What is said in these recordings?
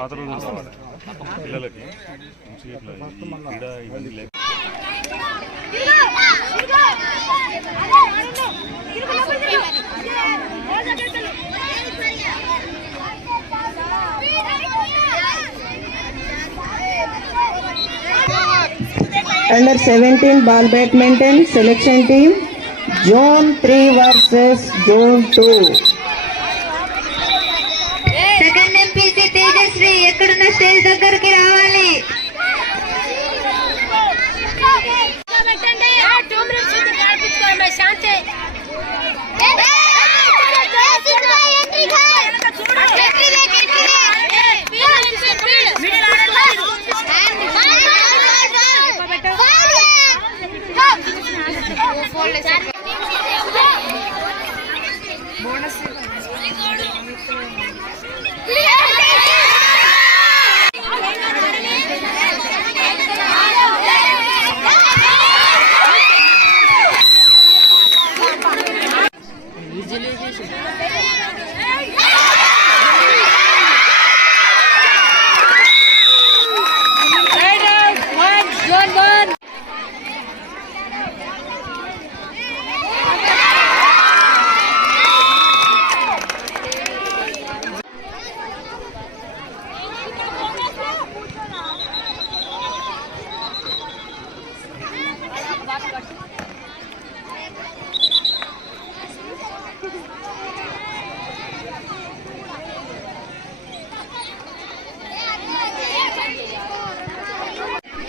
పాత రోజులు కావాలి పిల్లలకి మంచిగా ఇట్లా ఇవన్నీ లేక Under 17 ball badminton selection team, Zone 3 versus Zone 2. Second MPC Tejasri, ekkadunna stage దగ్గరికి రావాలి. పెట్టండి ఆ 2 మినిట్స్ షూట్ నడిపించుకోండి శాంతి.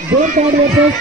Zone 3 versus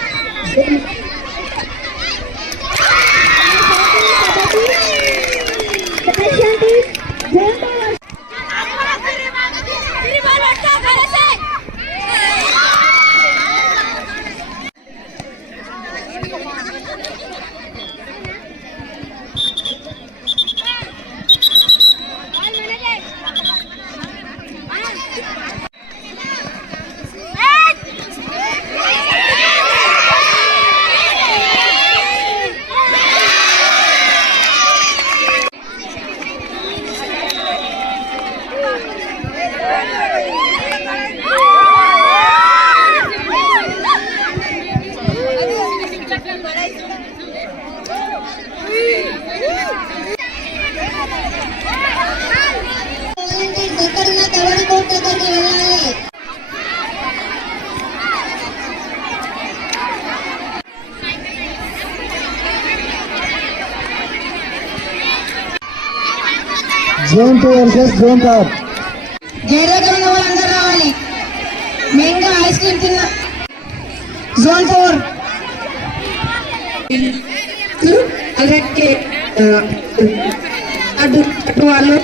Zone 2 versus Zone 3. Jayaraju ఉన్న వాళ్ళందరూ రావాలి. మెయిన్గా ఐస్ క్రీమ్ తిన్న Zone 4 అలాగే అటు వాళ్ళు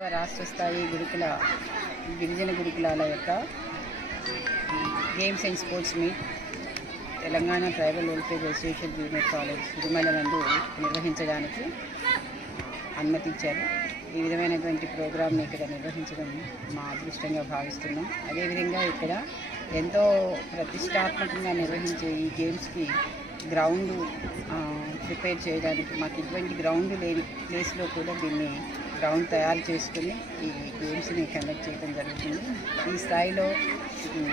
రాష్ట్ర స్థాయి గిరిజన గురుకులాల యొక్క games and sports meet Telangana tribal welfare association junior college Tirumala నందు నిర్వహించడానికి అనుమతించారు. ఈ విధమైనటువంటి ప్రోగ్రామ్ని ఇక్కడ నిర్వహించడం మా అదృష్టంగా భావిస్తున్నాం. అదేవిధంగా ఇక్కడ ఎంతో ప్రతిష్టాత్మకంగా నిర్వహించే ఈ గేమ్స్కి గ్రౌండ్ ప్రిపేర్ చేయడానికి మాకు ఇటువంటి గ్రౌండ్ లేని ప్లేస్లో కూడా దీన్ని గ్రౌండ్ తయారు చేసుకుని ఈ గేమ్స్ని కండక్ట్ చేయడం జరుగుతుంది. ఈ స్థాయిలో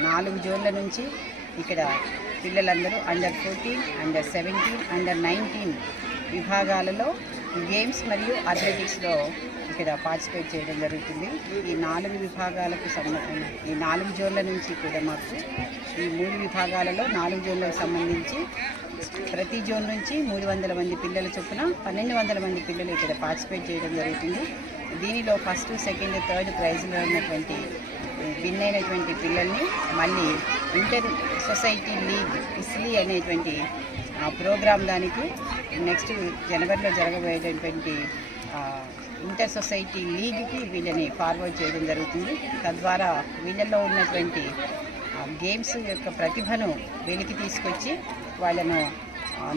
4 జోన్ల నుంచి ఇక్కడ పిల్లలందరూ అండర్ 14, అండర్ 17, అండర్ 19 విభాగాలలో గేమ్స్ మరియు అథ్లెటిక్స్లో ఇక్కడ పార్టిసిపేట్ చేయడం జరుగుతుంది. ఈ 4 విభాగాలకు ఈ 4 జోన్ల నుంచి కూడా మాకు ఈ 3 విభాగాలలో 4 జోన్లకు సంబంధించి ప్రతి జోన్ నుంచి 300 మంది పిల్లల చొప్పున 1200 మంది పిల్లలు ఇక్కడ పార్టిసిపేట్ చేయడం జరుగుతుంది. దీనిలో ఫస్ట్, సెకండ్, థర్డ్ ప్రైజ్లో ఉన్నటువంటి విన్ అయినటువంటి పిల్లల్ని మళ్ళీ ఇంటర్ సొసైటీ లీగ్ ఇస్లీ అనేటువంటి ఆ ప్రోగ్రాం దానికి నెక్స్ట్ జనవరిలో జరగబోయేటటువంటి ఇంటర్ సొసైటీ లీగ్కి వీళ్ళని ఫార్వర్డ్ చేయడం జరుగుతుంది. తద్వారా వీళ్ళల్లో ఉన్నటువంటి గేమ్స్ యొక్క ప్రతిభను వెలికి తీసుకొచ్చి వాళ్ళను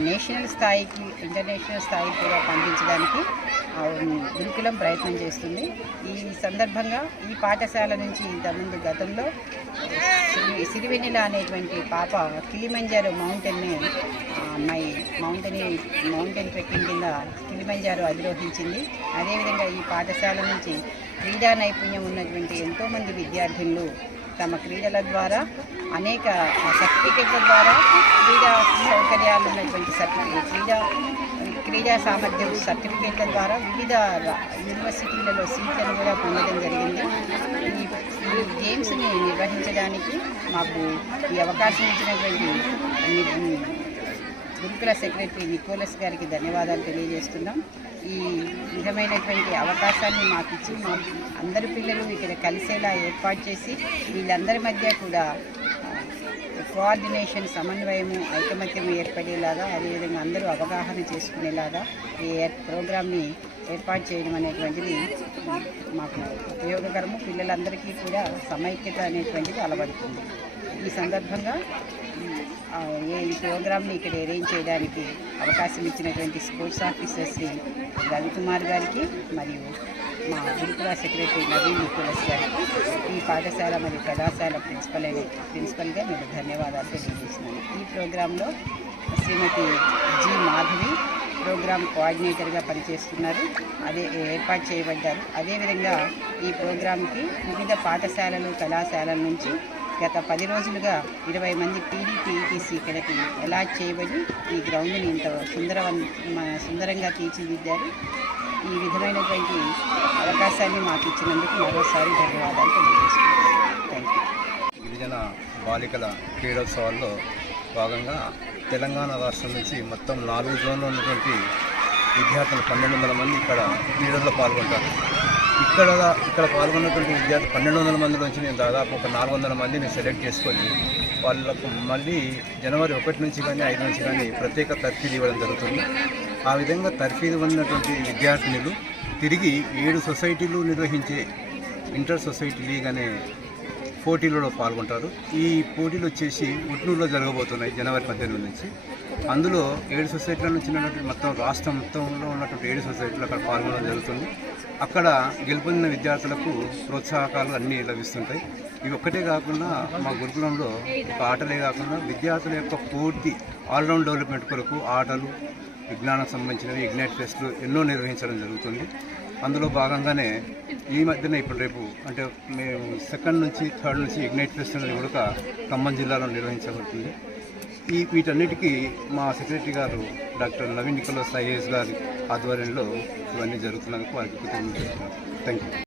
నేషనల్ స్థాయికి ఇంటర్నేషనల్ స్థాయికి కూడా పంపించడానికి గురుకులం ప్రయత్నం చేస్తుంది. ఈ సందర్భంగా ఈ పాఠశాల నుంచి ఇంతకుముందు గతంలో సిరివెన్నెల అనేటువంటి పాప కిలిమంజారో మౌంటైన్ని మౌంటైన్ ట్రెక్కింగ్ కింద కిలిమంజారో అధిరోహించింది. అదేవిధంగా ఈ పాఠశాల నుంచి క్రీడా నైపుణ్యం ఉన్నటువంటి ఎంతోమంది విద్యార్థులు తమ క్రీడల ద్వారా అనేక సర్టిఫికెట్ల ద్వారా క్రీడా సౌకర్యాలు ఉన్నటువంటి క్రీడా సామర్థ్యం సర్టిఫికేట్ల ద్వారా వివిధ యూనివర్సిటీలలో సీట్లను కూడా పొందడం జరిగింది. ఈ గేమ్స్ని నిర్వహించడానికి మాకు ఈ అవకాశం ఇచ్చినటువంటి గురుకుల సెక్రటరీ నికోలస్ గారికి ధన్యవాదాలు తెలియజేస్తున్నాం. ఈ విధమైనటువంటి అవకాశాన్ని మాకు ఇచ్చి మా అందరి పిల్లలు ఇక్కడ కలిసేలా ఏర్పాటు చేసి వీళ్ళందరి మధ్య కూడా కోఆర్డినేషన్, సమన్వయము, ఐకమత్యం ఏర్పడేలాగా, అదేవిధంగా అందరూ అవగాహన చేసుకునేలాగా ఈ ప్రోగ్రామ్ని ఏర్పాటు చేయడం అనేటువంటిది మాకు ఉపయోగకరము. పిల్లలందరికీ కూడా సమైక్యత అనేటువంటిది అలవడుతుంది. ఈ సందర్భంగా ఈ ప్రోగ్రామ్ని ఇక్కడ అరేంజ్ చేయడానికి అవకాశం ఇచ్చినటువంటి స్పోర్ట్స్ ఆఫీసర్ శ్రీ రవికుమార్ గారికి మరియు మా గురుకుల సెక్రటరీ నవీన్ నికోలస్ గారికి ఈ పాఠశాల మరియు కళాశాల ప్రిన్సిపల్గా నేను ధన్యవాదాలు తెలియజేస్తున్నాను. ఈ ప్రోగ్రాంలో శ్రీమతి జి మాధవి ప్రోగ్రామ్ కోఆర్డినేటర్గా పనిచేస్తున్నారు, ఏర్పాటు చేయబడ్డారు. అదేవిధంగా ఈ ప్రోగ్రాంకి వివిధ పాఠశాలలు, కళాశాలల నుంచి గత 10 రోజులుగా 20 మంది పీడీటీఈటీసీ ఇక్కడికి అలాట్ చేయబడి ఈ గ్రౌండ్ని ఇంత సుందరంగా తీర్చిదిద్దారు. ఈ విధమైనటువంటి అవకాశాన్ని మాకు ఇచ్చినందుకు మరోసారి ధన్యవాదాలు తెలియజేస్తున్నాను. Thank you. గిరిజన బాలికల క్రీడోత్సవాల్లో భాగంగా తెలంగాణ రాష్ట్రం నుంచి మొత్తం 4 జోన్లో ఉన్నటువంటి విద్యార్థులు 1200 మంది ఇక్కడ క్రీడల్లో పాల్గొంటారు. ఇక్కడ పాల్గొన్నటువంటి విద్యార్థులు 1200 మంది నుంచి నేను దాదాపు ఒక 400 మందిని సెలెక్ట్ చేసుకొని వాళ్ళకు మళ్ళీ జనవరి 1 నుంచి కానీ 5 నుంచి కానీ ప్రత్యేక తర్ఫీదు ఇవ్వడం జరుగుతుంది. ఆ విధంగా తర్ఫీదు పొందినటువంటి విద్యార్థినులు తిరిగి 7 సొసైటీలు నిర్వహించే ఇంటర్ సొసైటీ లీగ్ అనే పోటీలలో పాల్గొంటారు. ఈ పోటీలు వచ్చేసి ఉట్నూరులో జరగబోతున్నాయి జనవరి 18 నుంచి. అందులో 7 సొసైటీల నుంచి ఉన్నటువంటి మొత్తం రాష్ట్రం మొత్తంలో ఉన్నటువంటి 7 సొసైటీలు అక్కడ పాల్గొనడం జరుగుతుంది. అక్కడ గెలుపొందిన విద్యార్థులకు ప్రోత్సాహకాలు అన్నీ లభిస్తుంటాయి. ఇవి ఒక్కటే కాకుండా మా గురుకులంలో ఒక ఆటలే కాకుండా విద్యార్థుల యొక్క పూర్తి ఆల్రౌండ్ డెవలప్మెంట్ కొరకు ఆటలు, విజ్ఞానం సంబంధించినవి, ఇగ్నైట్ ఫెస్ట్లు ఎన్నో నిర్వహించడం జరుగుతుంది. అందులో భాగంగానే ఈ మధ్యన ఇప్పుడు రేపు అంటే మేము 2nd నుంచి 3rd నుంచి ఇగ్నైట్ ఫెస్ట్ అనేది కూడా ఖమ్మం జిల్లాలో నిర్వహించబడుతుంది. వీటన్నిటికీ మా సెక్రటరీ గారు డాక్టర్ నవీన్ నికోలస్ ఐఏఎస్ గారి ఆధ్వర్యంలో ఇవన్నీ జరుగుతున్నందుకు వారికి కృతజ్ఞతలు. Thank you.